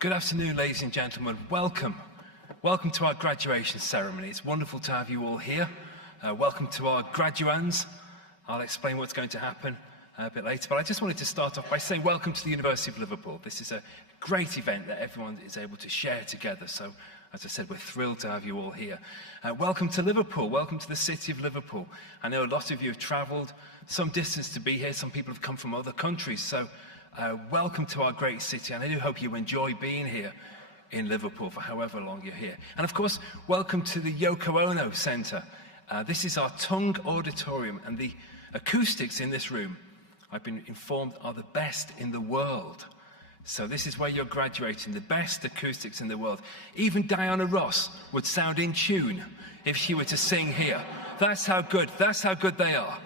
Good afternoon, ladies and gentlemen. Welcome. Welcome to our graduation ceremony. It's wonderful to have you all here. Welcome to our graduands. I'll explain what's going to happen a bit later, but I just wanted to start off by saying welcome to the University of Liverpool. This is a great event that everyone is able to share together. So, as I said, we're thrilled to have you all here. Welcome to Liverpool. Welcome to the city of Liverpool. I know a lot of you have travelled some distance to be here. Some people have come from other countries. So, welcome to our great city, and I do hope you enjoy being here in Liverpool for however long you're here. And of course, welcome to the Yoko Ono Centre. This is our Tung auditorium, and the acoustics in this room, I've been informed, are the best in the world. So this is where you're graduating, the best acoustics in the world. Even Diana Ross would sound in tune if she were to sing here. That's how good they are.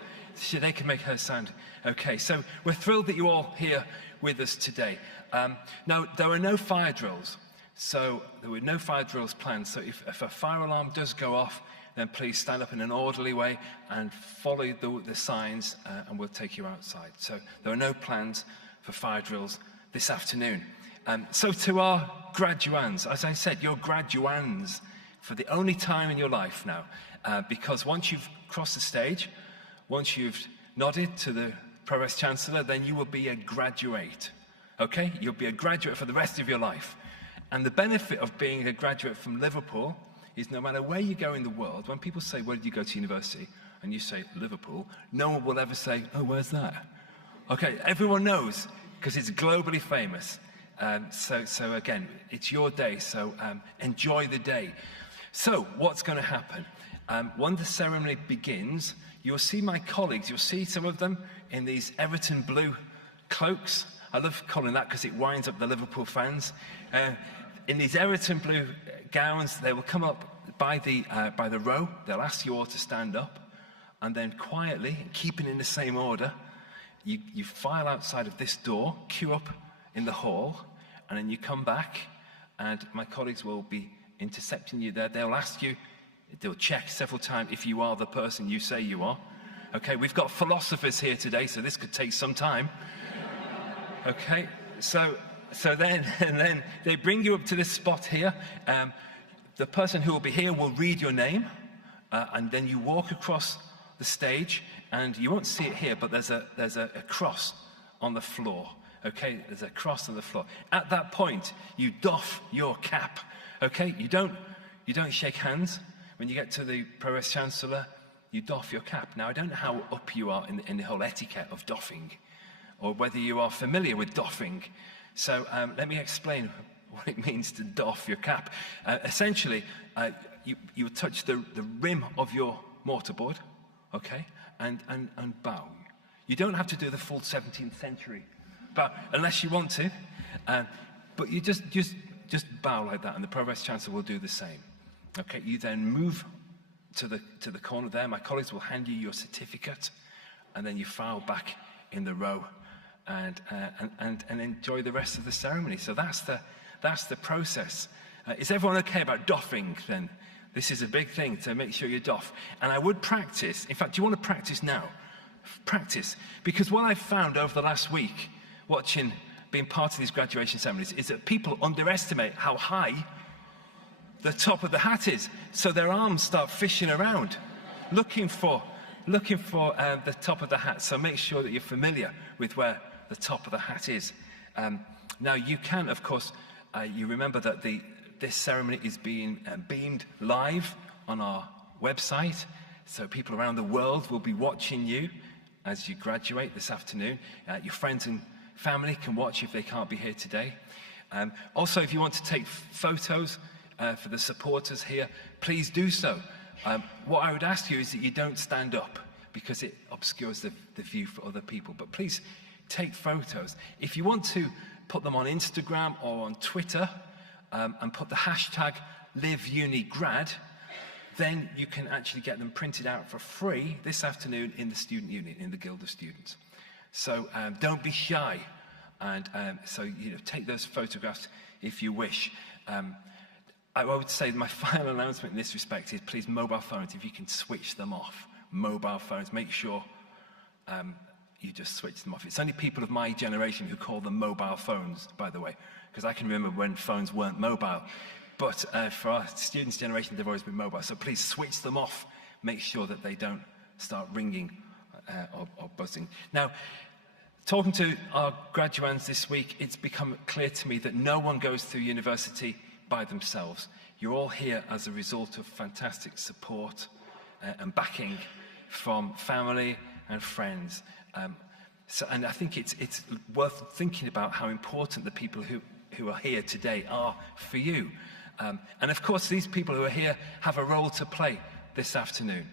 They can make her sound okay. So we're thrilled that you're all here with us today. Now, there are no fire drills. So there were no fire drills planned. So if a fire alarm does go off, then please stand up in an orderly way and follow the signs, and we'll take you outside. So there are no plans for fire drills this afternoon. So to our graduands, as I said, you're graduands for the only time in your life now, because once you've crossed the stage, once you've nodded to the Pro-Vice Chancellor, then you will be a graduate. Okay? You'll be a graduate for the rest of your life. And the benefit of being a graduate from Liverpool is no matter where you go in the world, when people say, where did you go to university? And you say, Liverpool, no one will ever say, oh, where's that? Okay, everyone knows, because it's globally famous. So again, it's your day, so enjoy the day. So what's going to happen? When the ceremony begins, you'll see my colleagues, you'll see some of them in these Everton blue cloaks. I love calling that because it winds up the Liverpool fans. In these Everton blue gowns, they will come up by the row. They'll ask you all to stand up, and then quietly, keeping in the same order, you file outside of this door, queue up in the hall, and then you come back, and my colleagues will be intercepting you there. They'll ask you, they'll check several times if you are the person you say you are. Okay, we've got philosophers here today, so this could take some time. Okay, so then they bring you up to this spot here. The person who will be here will read your name, and then you walk across the stage, and you won't see it here, but there's a cross on the floor. Okay, there's a cross on the floor. At that point, you doff your cap. Okay, you don't shake hands. When you get to the Pro-Vice Chancellor, you doff your cap. Now, I don't know how up you are in the whole etiquette of doffing, or whether you are familiar with doffing. So let me explain what it means to doff your cap. Essentially, you touch the rim of your mortarboard, okay, and bow. You don't have to do the full 17th century bow, unless you want to, but you just bow like that, and the Pro-Vice Chancellor will do the same. Okay, you then move to the corner there. My colleagues will hand you your certificate, and then you file back in the row and enjoy the rest of the ceremony. So that's the process. Is everyone okay about doffing then? This is a big thing to make sure you doff. And I would practice. In fact, do you want to practice now? Practice. Because what I've found over the last week, being part of these graduation ceremonies, is that people underestimate how high the top of the hat is. So their arms start fishing around, looking for the top of the hat. So make sure that you're familiar with where the top of the hat is. Now you can, of course, you remember that this ceremony is being beamed live on our website. So people around the world will be watching you as you graduate this afternoon. Your friends and family can watch if they can't be here today. Also, if you want to take photos for the supporters here, please do so. What I would ask you is that you don't stand up, because it obscures the view for other people. But please take photos. If you want to put them on Instagram or on Twitter, and put the hashtag LiveUniGrad, then you can actually get them printed out for free this afternoon in the Student Union, in the Guild of Students. So don't be shy, and so take those photographs if you wish. I would say my final announcement in this respect is, please, mobile phones, if you can switch them off. Mobile phones, make sure you just switch them off. It's only people of my generation who call them mobile phones, by the way, because I can remember when phones weren't mobile. But for our students' generation, they've always been mobile. So please switch them off. Make sure that they don't start ringing or buzzing. Now, talking to our graduands this week, it's become clear to me that no one goes through university by themselves. You're all here as a result of fantastic support and backing from family and friends. And I think it's worth thinking about how important the people who are here today are for you. And of course, these people who are here have a role to play this afternoon.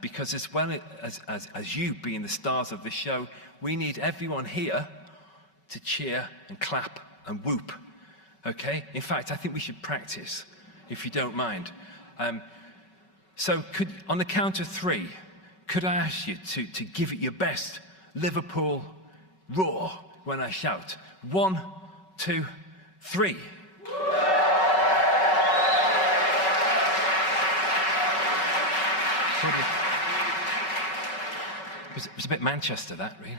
Because as well as you being the stars of the show, we need everyone here to cheer and clap and whoop. Okay? In fact, I think we should practice, if you don't mind. So on the count of 3, could I ask you to give it your best Liverpool roar when I shout? 1, 2, 3. It was a bit Manchester, that, really.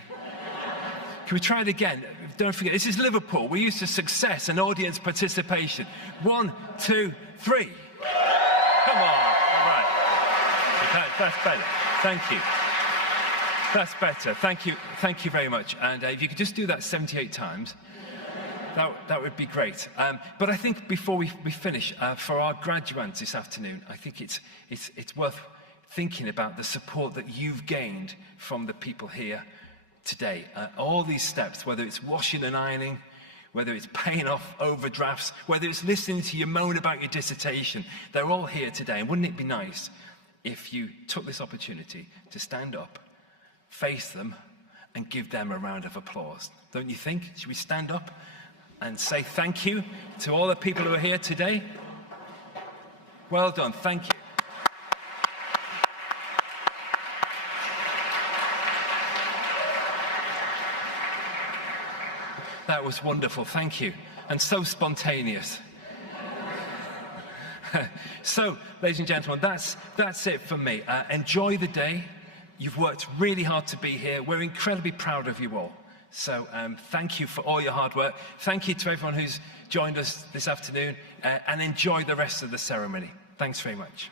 Can we try it again? Don't forget, this is Liverpool. We're used to success and audience participation. 1, 2, 3. Come on. All right. That's better. Thank you. That's better. Thank you. Thank you very much. And if you could just do that 78 times, that would be great. But I think before we finish, for our graduates this afternoon, I think it's worth thinking about the support that you've gained from the people here today. All these steps, whether it's washing and ironing, whether it's paying off overdrafts, whether it's listening to you moan about your dissertation, they're all here today. And wouldn't it be nice if you took this opportunity to stand up, face them, and give them a round of applause? Don't you think? Should we stand up and say thank you to all the people who are here today? Well done. Thank you. That was wonderful, thank you. And so spontaneous. So, ladies and gentlemen, that's it for me. Enjoy the day. You've worked really hard to be here. We're incredibly proud of you all. So thank you for all your hard work. Thank you to everyone who's joined us this afternoon, and enjoy the rest of the ceremony. Thanks very much.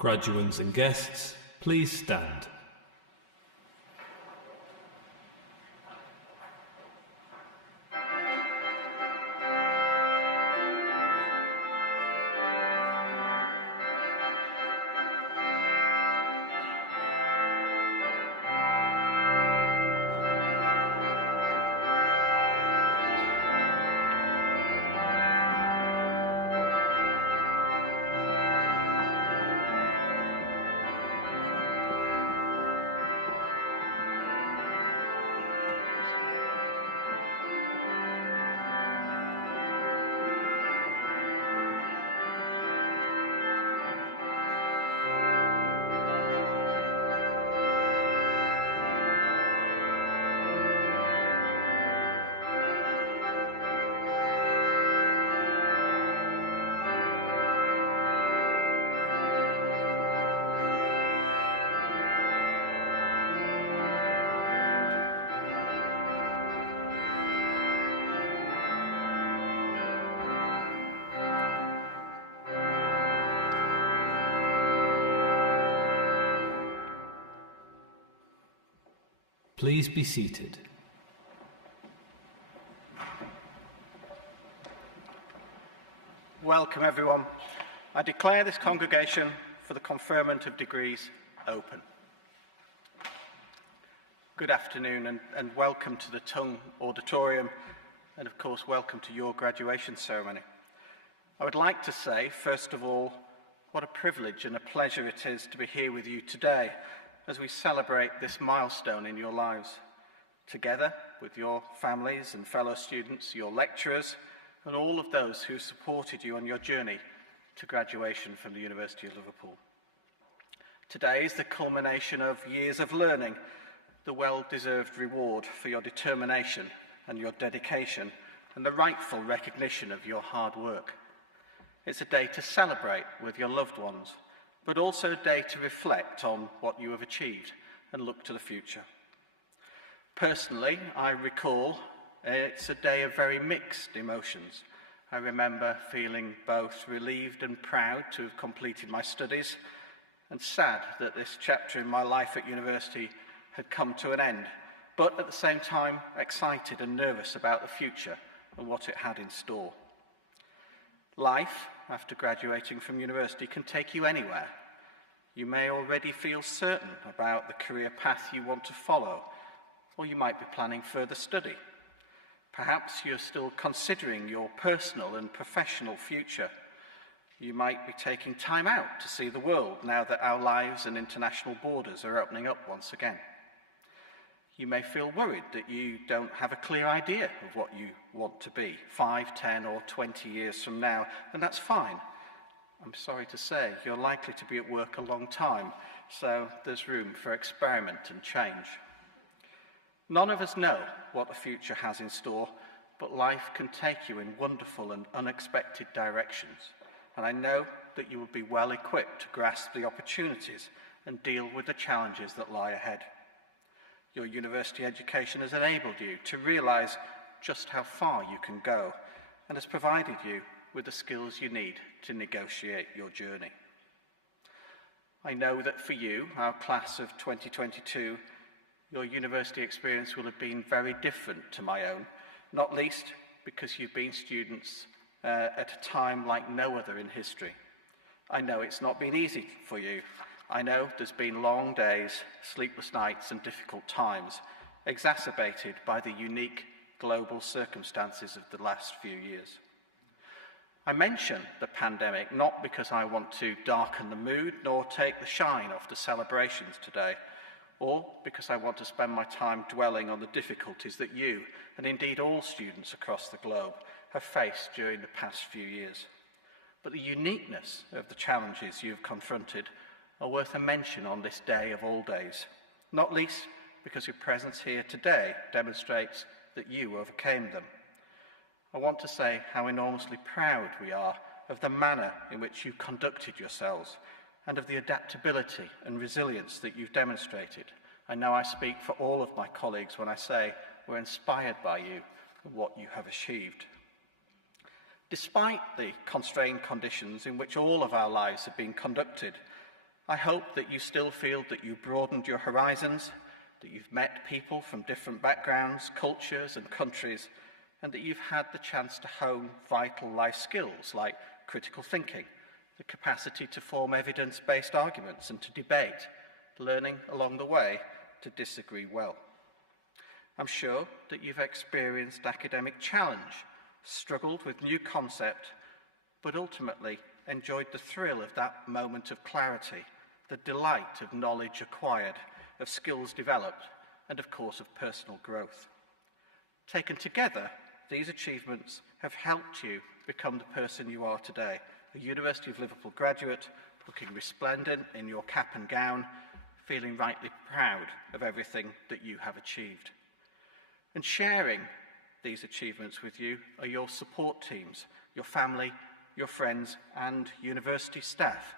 Graduands and guests, please stand. Please be seated. welcome everyone. I declare this congregation for the conferment of degrees open. Good afternoon and welcome to the Tung auditorium, and of course welcome to your graduation ceremony. I would like to say, first of all, what a privilege and a pleasure it is to be here with you today as we celebrate this milestone in your lives, together with your families and fellow students, your lecturers, and all of those who supported you on your journey to graduation from the University of Liverpool. Today is the culmination of years of learning, the well-deserved reward for your determination and your dedication, and the rightful recognition of your hard work. It's a day to celebrate with your loved ones, but also a day to reflect on what you have achieved and look to the future. Personally, I recall it's a day of very mixed emotions. I remember feeling both relieved and proud to have completed my studies, and sad that this chapter in my life at university had come to an end, but at the same time excited and nervous about the future and what it had in store. Life, after graduating from university, can take you anywhere. You may already feel certain about the career path you want to follow, or you might be planning further study. Perhaps you're still considering your personal and professional future. You might be taking time out to see the world now that our lives and international borders are opening up once again. You may feel worried that you don't have a clear idea of what you want to be 5, 10 or 20 years from now, and that's fine. I'm sorry to say you're likely to be at work a long time, so there's room for experiment and change. None of us know what the future has in store, but life can take you in wonderful and unexpected directions, and I know that you will be well equipped to grasp the opportunities and deal with the challenges that lie ahead. Your university education has enabled you to realise just how far you can go and has provided you with the skills you need to negotiate your journey. I know that for you, our class of 2022, your university experience will have been very different to my own, not least because you've been students at a time like no other in history. I know it's not been easy for you. I know there's been long days, sleepless nights and difficult times, exacerbated by the unique global circumstances of the last few years. I mention the pandemic not because I want to darken the mood nor take the shine off the celebrations today, or because I want to spend my time dwelling on the difficulties that you, and indeed all students across the globe, have faced during the past few years. But the uniqueness of the challenges you've confronted are worth a mention on this day of all days, not least because your presence here today demonstrates that you overcame them. I want to say how enormously proud we are of the manner in which you conducted yourselves and of the adaptability and resilience that you've demonstrated. I know I speak for all of my colleagues when I say we're inspired by you and what you have achieved. Despite the constrained conditions in which all of our lives have been conducted, I hope that you still feel that you broadened your horizons, that you've met people from different backgrounds, cultures and countries, and that you've had the chance to hone vital life skills like critical thinking, the capacity to form evidence-based arguments and to debate, learning along the way to disagree well. I'm sure that you've experienced academic challenge, struggled with new concept, but ultimately enjoyed the thrill of that moment of clarity, the delight of knowledge acquired, of skills developed, and of course of personal growth. Taken together, these achievements have helped you become the person you are today, a University of Liverpool graduate, looking resplendent in your cap and gown, feeling rightly proud of everything that you have achieved. And sharing these achievements with you are your support teams, your family, your friends, and university staff.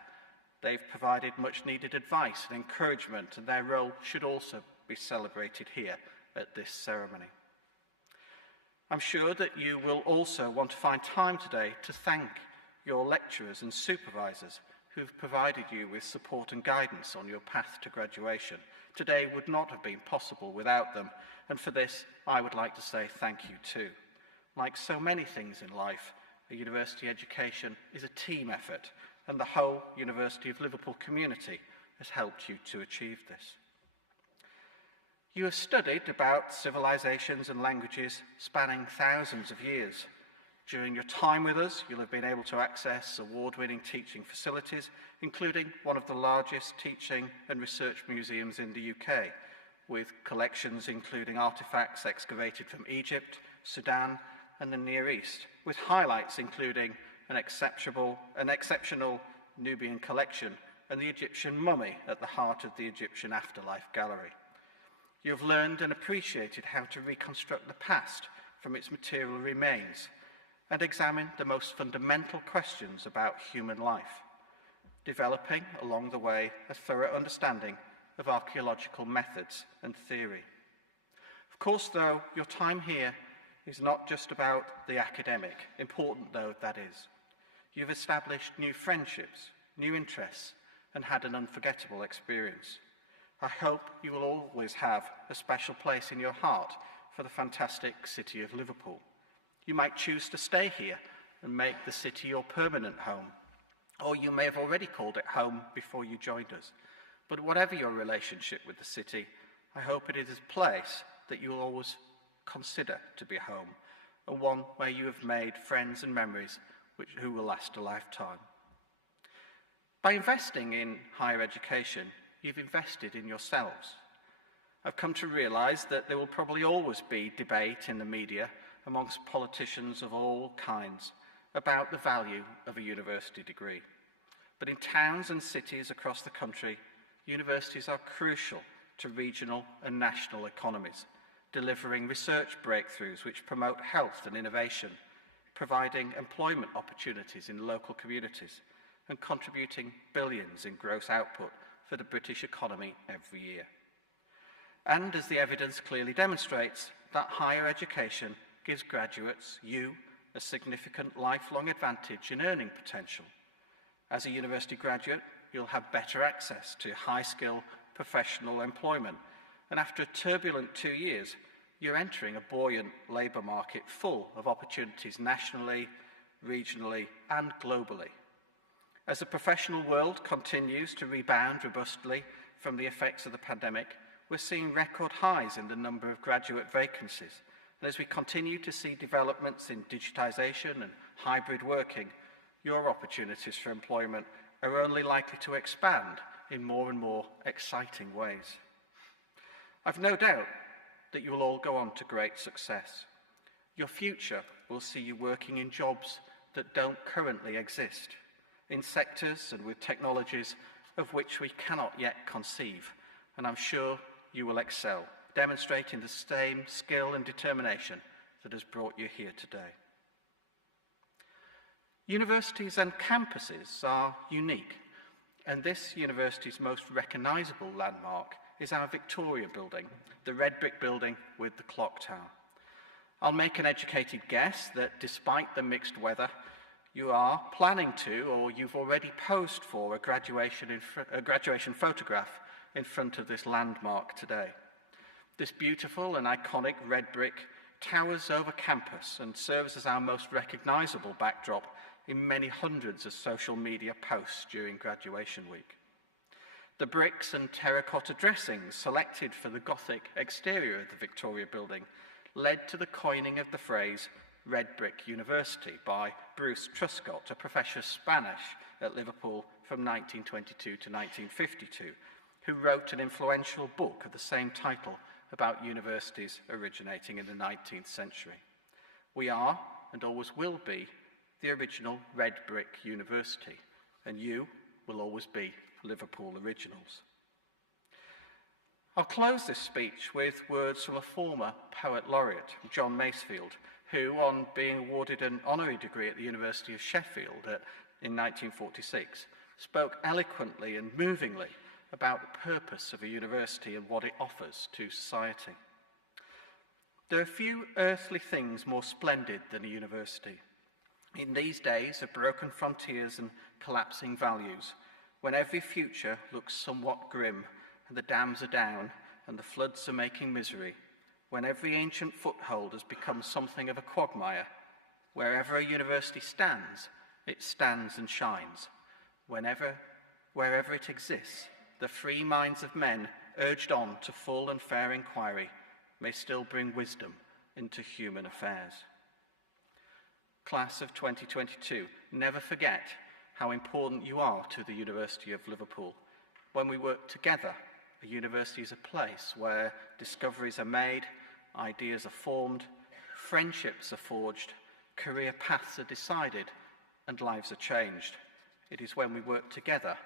They've provided much needed advice and encouragement, and their role should also be celebrated here at this ceremony. I'm sure that you will also want to find time today to thank your lecturers and supervisors who've provided you with support and guidance on your path to graduation. Today would not have been possible without them, and for this I would like to say thank you too. Like so many things in life, a university education is a team effort, and the whole University of Liverpool community has helped you to achieve this. You have studied about civilizations and languages spanning thousands of years. During your time with us, you'll have been able to access award-winning teaching facilities, including one of the largest teaching and research museums in the UK, with collections including artifacts excavated from Egypt, Sudan, and the Near East, with highlights including an exceptional Nubian collection and the Egyptian mummy at the heart of the Egyptian Afterlife Gallery. You have learned and appreciated how to reconstruct the past from its material remains and examine the most fundamental questions about human life, developing along the way a thorough understanding of archaeological methods and theory. Of course, though, your time here is not just about the academic, important though that is. You've established new friendships, new interests, and had an unforgettable experience. I hope you will always have a special place in your heart for the fantastic city of Liverpool. You might choose to stay here and make the city your permanent home, or you may have already called it home before you joined us. But whatever your relationship with the city, I hope it is a place that you will always consider to be home, and one where you have made friends and memories who will last a lifetime. By investing in higher education, you've invested in yourselves. I've come to realise that there will probably always be debate in the media amongst politicians of all kinds about the value of a university degree. But in towns and cities across the country, universities are crucial to regional and national economies, delivering research breakthroughs which promote health and innovation, providing employment opportunities in local communities, and contributing billions in gross output for the British economy every year. And as the evidence clearly demonstrates, that higher education gives graduates, you, a significant lifelong advantage in earning potential. As a university graduate, you'll have better access to high-skill professional employment, and after a turbulent 2 years, you're entering a buoyant labour market full of opportunities nationally, regionally, and globally. As the professional world continues to rebound robustly from the effects of the pandemic, we're seeing record highs in the number of graduate vacancies. And as we continue to see developments in digitisation and hybrid working, your opportunities for employment are only likely to expand in more and more exciting ways. I've no doubt that you will all go on to great success. Your future will see you working in jobs that don't currently exist, in sectors and with technologies of which we cannot yet conceive, and I'm sure you will excel, demonstrating the same skill and determination that has brought you here today. Universities and campuses are unique, and this university's most recognisable landmark is our Victoria building, the red brick building with the clock tower. I'll make an educated guess that despite the mixed weather, you are planning to, or you've already posed for, a graduation photograph in front of this landmark today. This beautiful and iconic red brick towers over campus and serves as our most recognisable backdrop in many hundreds of social media posts during graduation week. The bricks and terracotta dressings selected for the Gothic exterior of the Victoria building led to the coining of the phrase Red Brick University by Bruce Truscott, a professor of Spanish at Liverpool from 1922 to 1952, who wrote an influential book of the same title about universities originating in the 19th century. We are, and always will be, the original Red Brick University, and you will always be Liverpool Originals. I'll close this speech with words from a former poet laureate, John Masefield, who, on being awarded an honorary degree at the University of Sheffield in 1946, spoke eloquently and movingly about the purpose of a university and what it offers to society. There are few earthly things more splendid than a university. In these days of broken frontiers and collapsing values, when every future looks somewhat grim and the dams are down and the floods are making misery, when every ancient foothold has become something of a quagmire, Wherever a university stands, it stands and shines. Wherever it exists, the free minds of men urged on to full and fair inquiry may still bring wisdom into human affairs. Class of 2022, never forget how important you are to the University of Liverpool. When we work together, a university is a place where discoveries are made, ideas are formed, friendships are forged, career paths are decided, and lives are changed. It is when we work together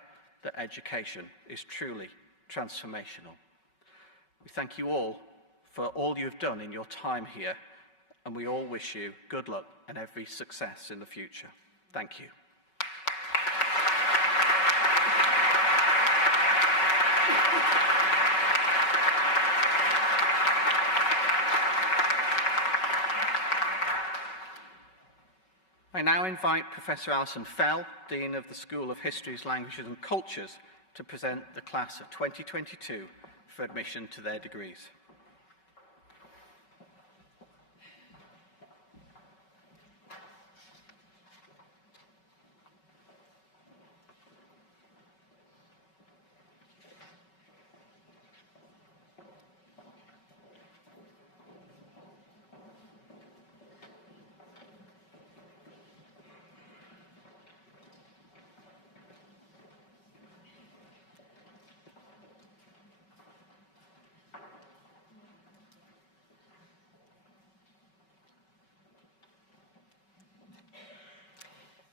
that education is truly transformational. We thank you all for all you have done in your time here, and we all wish you good luck and every success in the future. Thank you. I now invite Professor Alison Fell, Dean of the School of Histories, Languages and Cultures, to present the class of 2022 for admission to their degrees.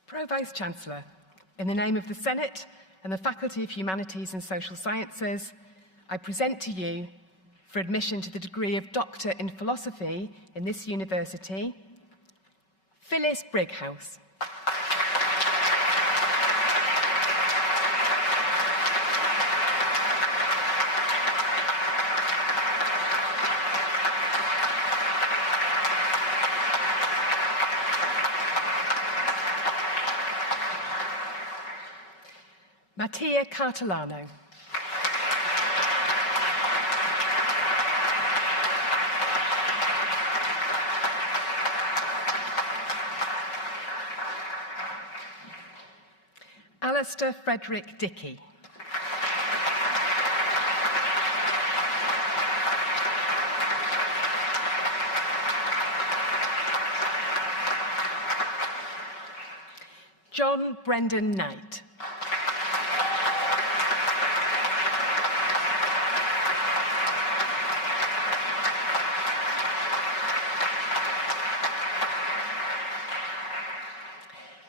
Pro-Vice-Chancellor, in the name of the Senate and the Faculty of Humanities and Social Sciences, I present to you, for admission to the degree of Doctor in Philosophy in this university, Phyllis Brighouse. Mattia Cartolano. Alistair Frederick Dickey. John Brendan Knight.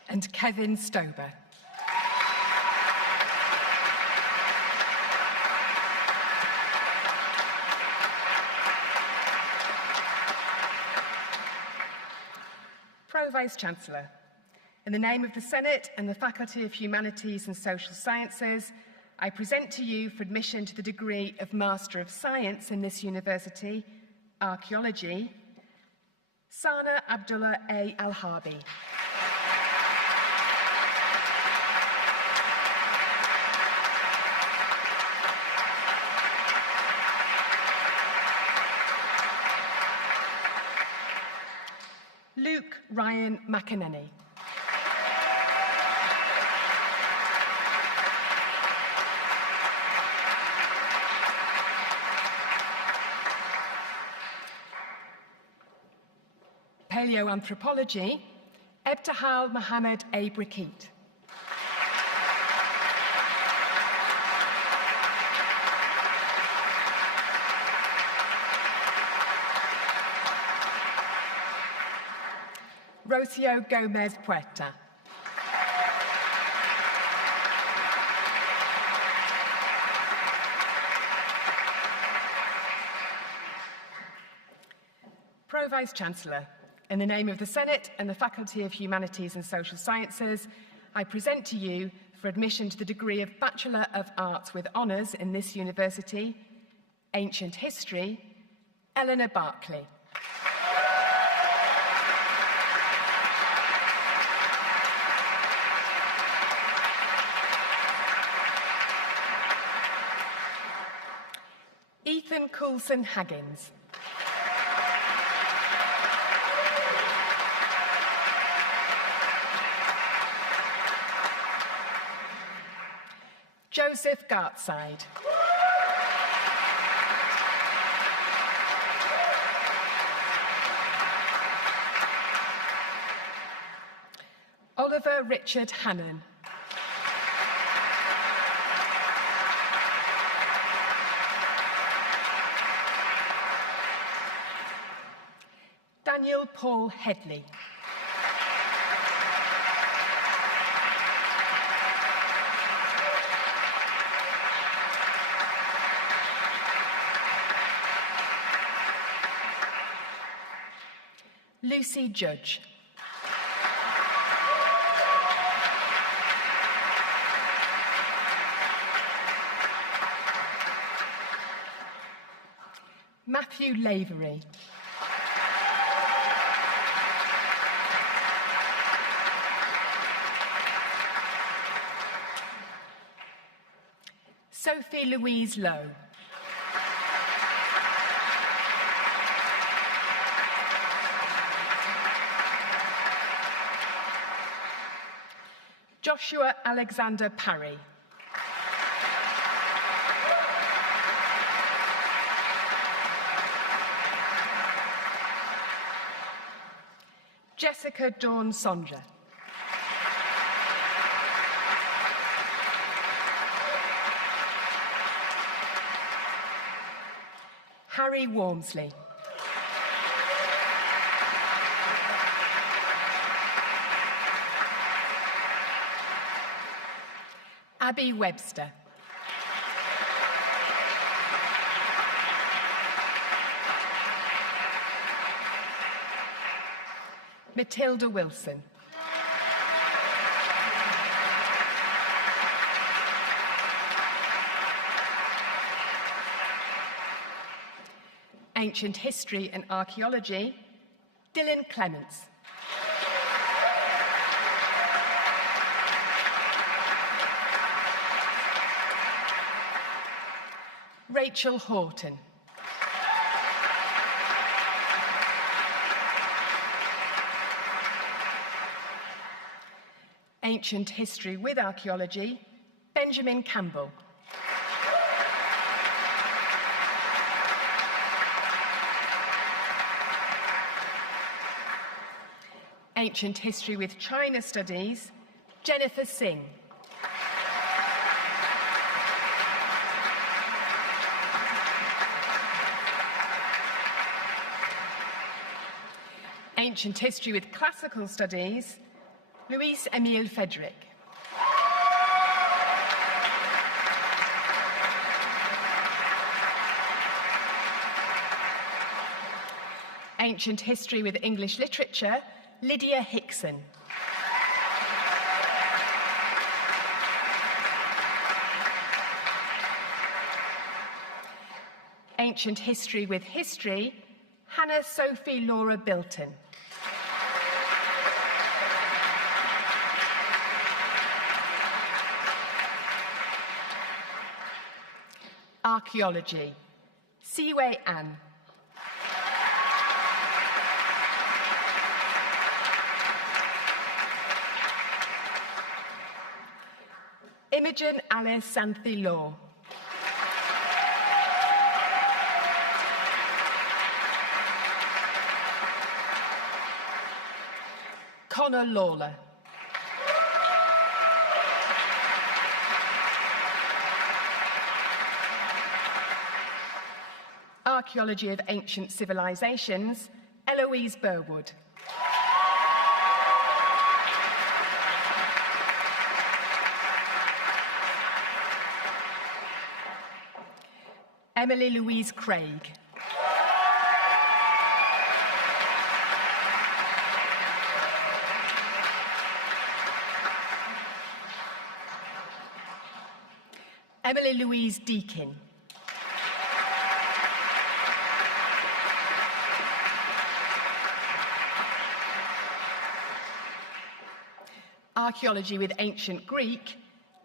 And Kevin Stober. Pro-Vice-Chancellor, in the name of the Senate and the Faculty of Humanities and Social Sciences, I present to you for admission to the degree of Master of Science in this university, Archaeology, Sana Abdullah A. Al-Harbi. Luke Ryan McEnany. Paleoanthropology, Ebtahal Mohammed A. Briquet. Rocio Gomez Puerta. Pro-Vice-Chancellor, in the name of the Senate and the Faculty of Humanities and Social Sciences, I present to you for admission to the degree of Bachelor of Arts with Honours in this university, Ancient History, Eleanor Barclay. Ethan Coulson Haggins. Joseph Gartside. Oliver Richard Hannon. Daniel Paul Headley. Lucy Judge. Matthew Lavery. Sophie Louise Lowe. Joshua Alexander Parry. Jessica Dawn Sondra. Harry Wormsley. Abby Webster. Matilda Wilson. Ancient History and Archaeology, Dylan Clements. Rachel Horton. Ancient History with Archaeology, Benjamin Campbell. Ancient History with China Studies, Jennifer Singh. Ancient History with Classical Studies, Luis Emile Federic. Ancient History with English Literature, Lydia Hickson. Ancient History with History, Hannah Sophie Laura Bilton. Archaeology, Siwei Ann. Imogen Alice Santhi Law. Connor Lawler. Archaeology of Ancient Civilizations, Eloise Burwood. Emily Louise Craig. Emily Louise Deakin. Archaeology with Ancient Greek,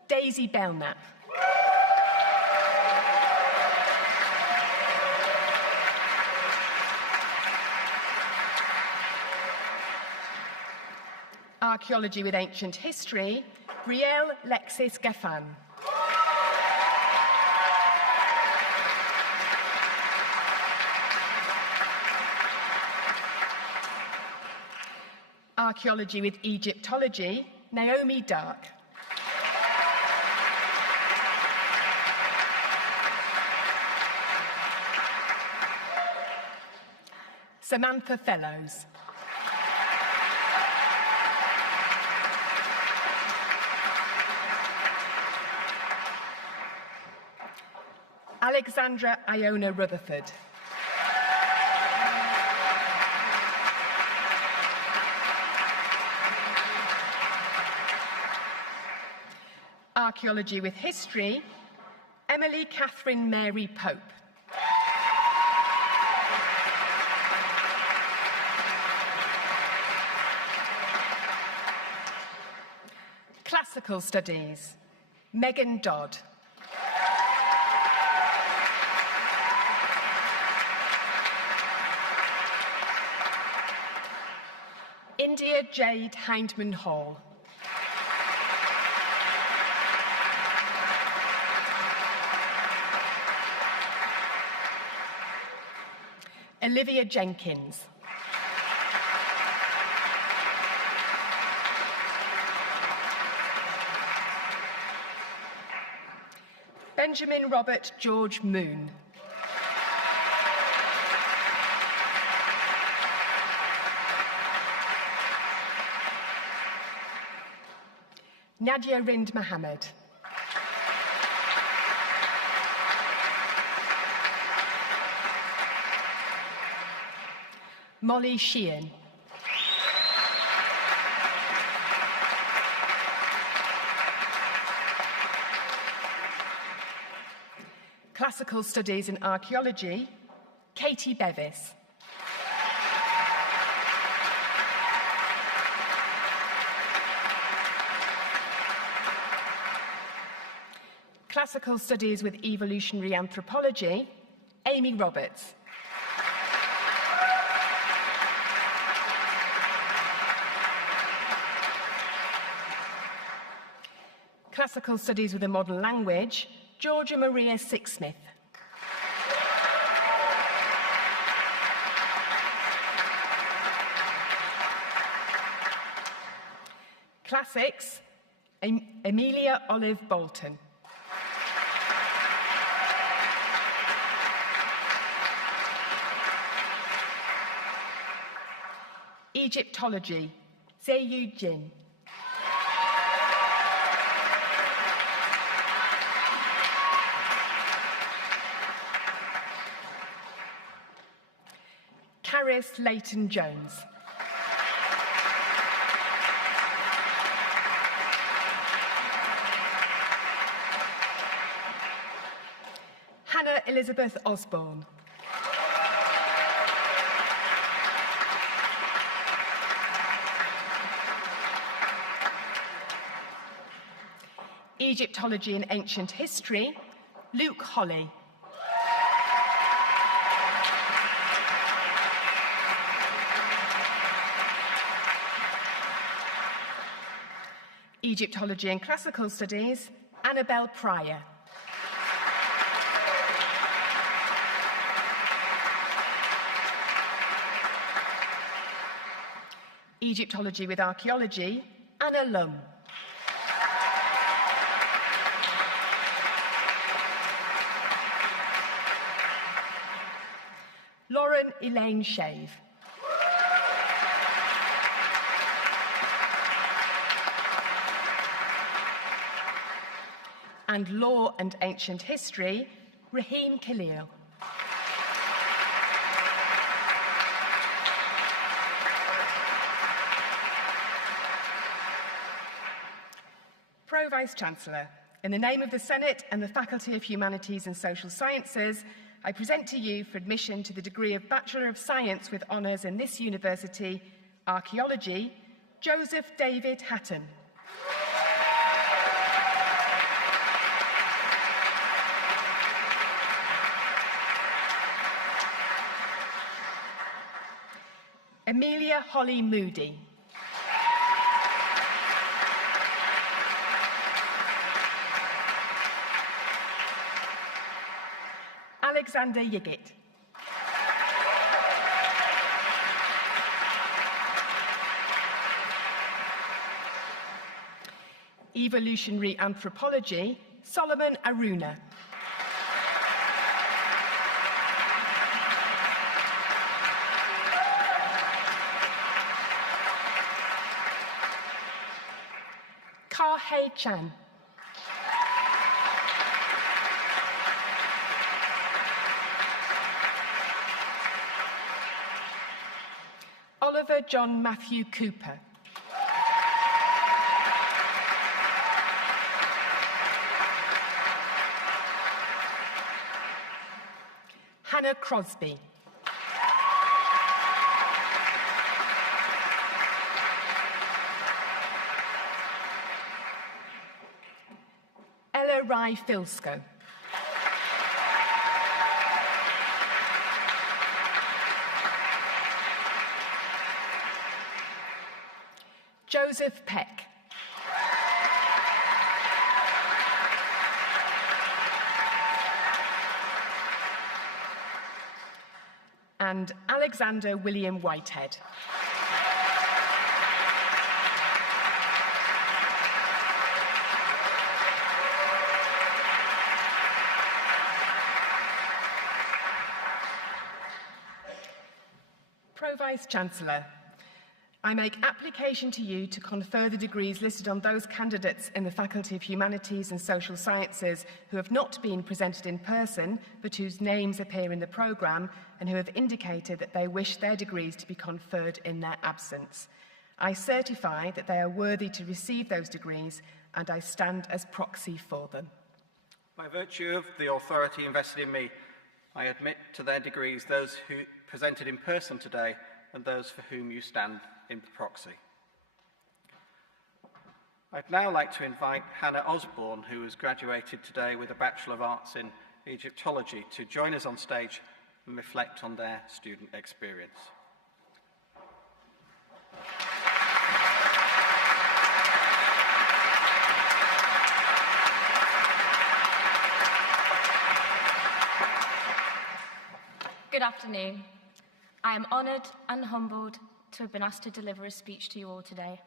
Daisy Belknap. Archaeology with Ancient History, Brielle Lexis Gaffan. Archaeology with Egyptology, Naomi Dark. Samantha Fellows. Alexandra Iona Rutherford. Archaeology with History, Emily Catherine Mary Pope. Classical Studies, Megan Dodd. India Jade Hindman Hall. Olivia Jenkins. Benjamin Robert George Moon. Nadia Rind Mohammed. Molly Sheehan. Classical Studies in Archaeology, Katie Bevis. Classical Studies with Evolutionary Anthropology, Amy Roberts. Classical Studies with a Modern Language, Georgia Maria Sixsmith. Classics, Amelia Olive Bolton. Egyptology, Zeyu Jin. Caris Leighton Jones. Hannah Elizabeth Osborne. Egyptology and Ancient History, Luke Holly. Egyptology and Classical Studies, Annabelle Pryor. Egyptology with Archaeology, Anna Lum. Lauren Elaine Shave. And Law and Ancient History, Raheem Khalil. Pro Vice-Chancellor, in the name of the Senate and the Faculty of Humanities and Social Sciences, I present to you for admission to the degree of Bachelor of Science with honours in this university, Archaeology, Joseph David Hatton. Amelia Holly Moody. Alexander Yiggett. Evolutionary Anthropology, Solomon Aruna. Ka-hei Chan. Oliver John Matthew Cooper. Hannah Crosby. Ella Rai Filsko. Joseph Peck. And Alexander William Whitehead. Pro-Vice-Chancellor, I make application to you to confer the degrees listed on those candidates in the Faculty of Humanities and Social Sciences who have not been presented in person, but whose names appear in the programme and who have indicated that they wish their degrees to be conferred in their absence. I certify that they are worthy to receive those degrees, and I stand as proxy for them. By virtue of the authority invested in me, I admit to their degrees those who presented in person today and those for whom you stand in proxy. I'd now like to invite Hannah Osborne, who has graduated today with a Bachelor of Arts in Egyptology, to join us on stage and reflect on their student experience. Good afternoon. I am honoured and humbled to have been asked to deliver a speech to you all today.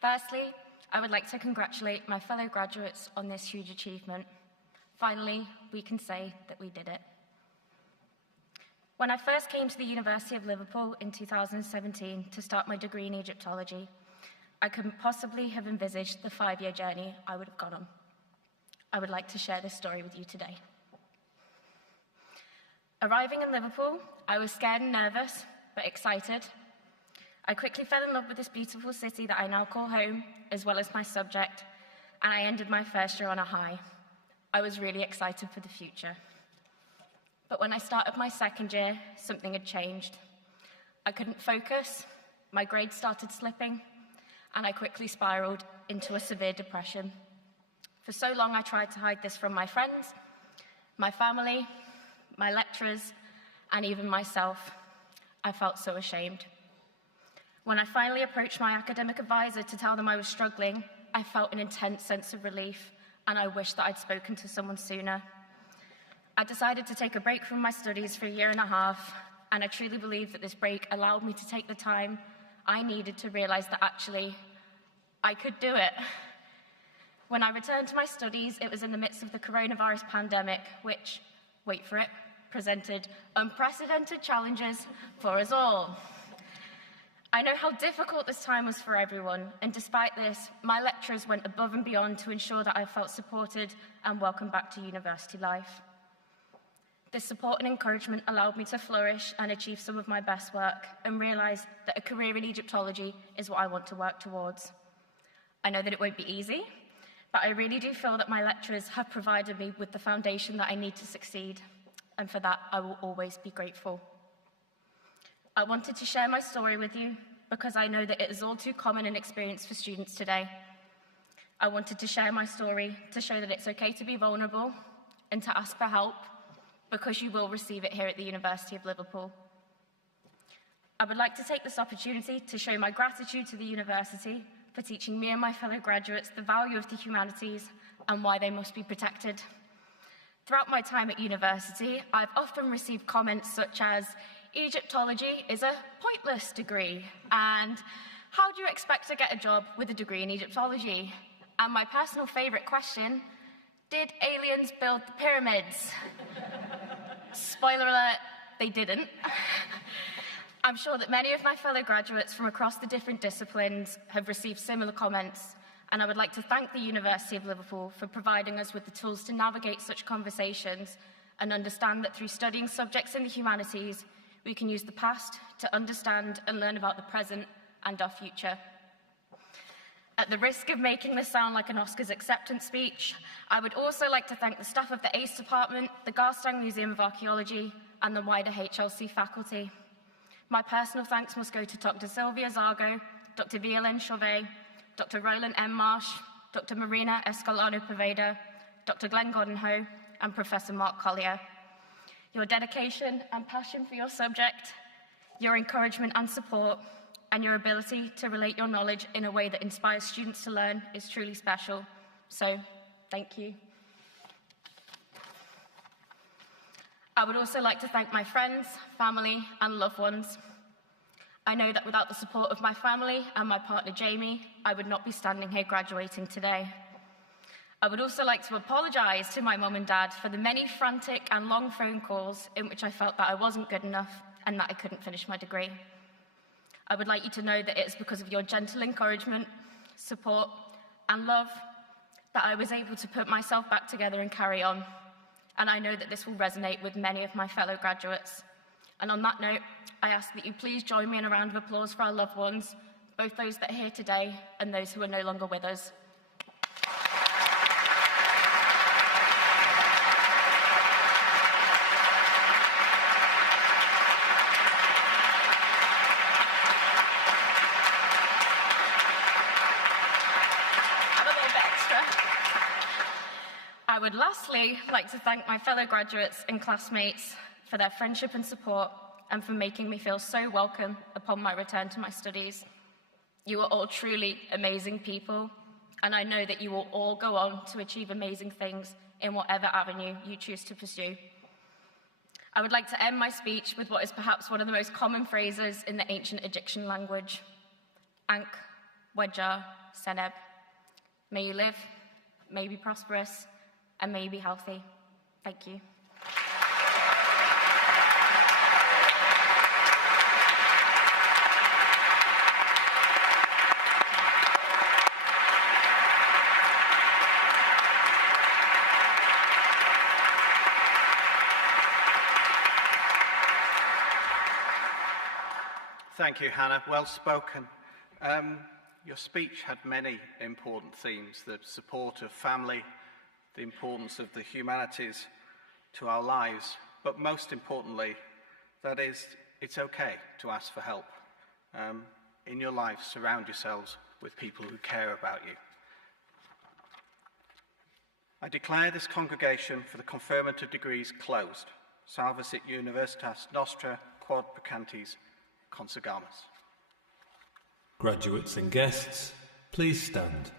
Firstly, I would like to congratulate my fellow graduates on this huge achievement. Finally, we can say that we did it. When I first came to the University of Liverpool in 2017 to start my degree in Egyptology, I couldn't possibly have envisaged the 5-year journey I would have gone on. I would like to share this story with you today. Arriving in Liverpool, I was scared and nervous, but excited. I quickly fell in love with this beautiful city that I now call home, as well as my subject, and I ended my first year on a high. I was really excited for the future. But when I started my second year, something had changed. I couldn't focus, my grades started slipping, and I quickly spiraled into a severe depression. For so long, I tried to hide this from my friends, my family, my lecturers, and even myself. I felt so ashamed. When I finally approached my academic advisor to tell them I was struggling, I felt an intense sense of relief, and I wished that I'd spoken to someone sooner. I decided to take a break from my studies for 1.5 years, and I truly believe that this break allowed me to take the time I needed to realize that actually I could do it. When I returned to my studies, it was in the midst of the coronavirus pandemic, which, wait for it, presented unprecedented challenges for us all. I know how difficult this time was for everyone, and despite this, my lecturers went above and beyond to ensure that I felt supported and welcomed back to university life. This support and encouragement allowed me to flourish and achieve some of my best work and realize that a career in Egyptology is what I want to work towards. I know that it won't be easy, but I really do feel that my lecturers have provided me with the foundation that I need to succeed, and for that I will always be grateful. I wanted to share my story with you because I know that it is all too common an experience for students today. I wanted to share my story to show that it's okay to be vulnerable and to ask for help, because you will receive it here at the University of Liverpool. I would like to take this opportunity to show my gratitude to the university for teaching me and my fellow graduates the value of the humanities and why they must be protected. Throughout my time at university, I've often received comments such as, "Egyptology is a pointless degree," and "How do you expect to get a job with a degree in Egyptology?" And my personal favourite question, did aliens build the pyramids? Spoiler alert, they didn't. I'm sure that many of my fellow graduates from across the different disciplines have received similar comments, and I would like to thank the University of Liverpool for providing us with the tools to navigate such conversations and understand that through studying subjects in the humanities, we can use the past to understand and learn about the present and our future. At the risk of making this sound like an Oscars acceptance speech, I would also like to thank the staff of the ACE Department, the Garstang Museum of Archaeology, and the wider HLC faculty. My personal thanks must go to Dr. Sylvia Zargo, Dr. Violin Chauvet, Dr. Roland M. Marsh, Dr. Marina Escalano-Poveda, Dr. Glenn Goddenho, and Professor Mark Collier. Your dedication and passion for your subject, your encouragement and support, and your ability to relate your knowledge in a way that inspires students to learn is truly special. So, thank you. I would also like to thank my friends, family, and loved ones. I know that without the support of my family and my partner Jamie, I would not be standing here graduating today. I would also like to apologise to my mum and dad for the many frantic and long phone calls in which I felt that I wasn't good enough and that I couldn't finish my degree. I would like you to know that it's because of your gentle encouragement, support, and love that I was able to put myself back together and carry on. And I know that this will resonate with many of my fellow graduates. And on that note, I ask that you please join me in a round of applause for our loved ones, both those that are here today and those who are no longer with us. I would lastly like to thank my fellow graduates and classmates for their friendship and support and for making me feel so welcome upon my return to my studies. You are all truly amazing people, and I know that you will all go on to achieve amazing things in whatever avenue you choose to pursue. I would like to end my speech with what is perhaps one of the most common phrases in the ancient Egyptian language, Ankh, Wedja, Seneb. May you live, may you be prosperous, and may you be healthy. Thank you. Thank you, Hannah. Well spoken. Your speech had many important themes: the support of family, the importance of the humanities to our lives, but most importantly, that is, it's okay to ask for help. In your life, surround yourselves with people who care about you. I declare this congregation for the conferment of degrees closed. Salve sit Universitas Nostra quod precantis consugamus. Graduates and guests, please stand.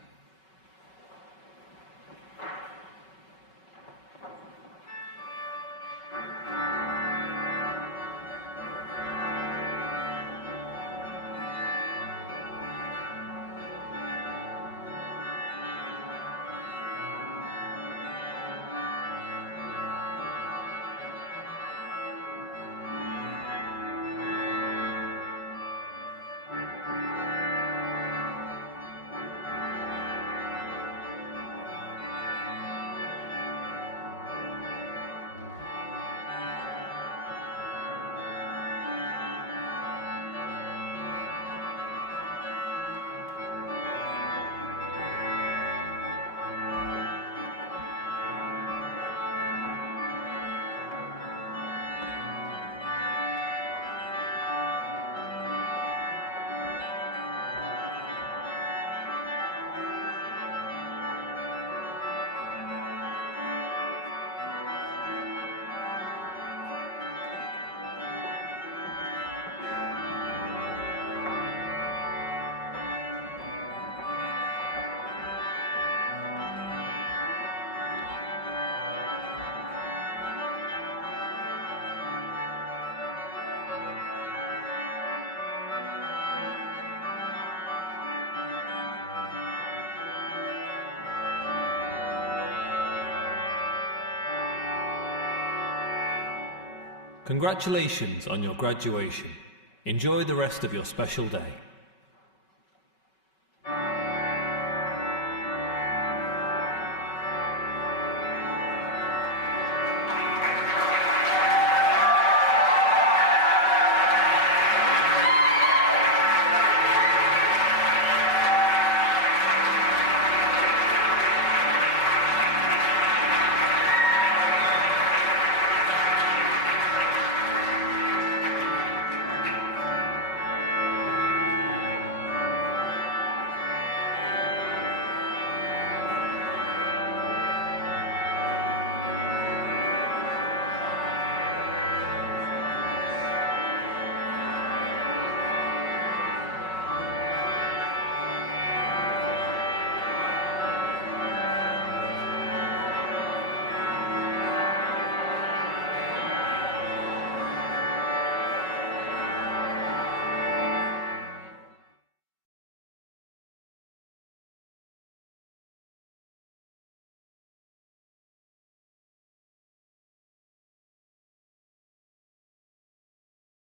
Congratulations on your graduation. Enjoy the rest of your special day.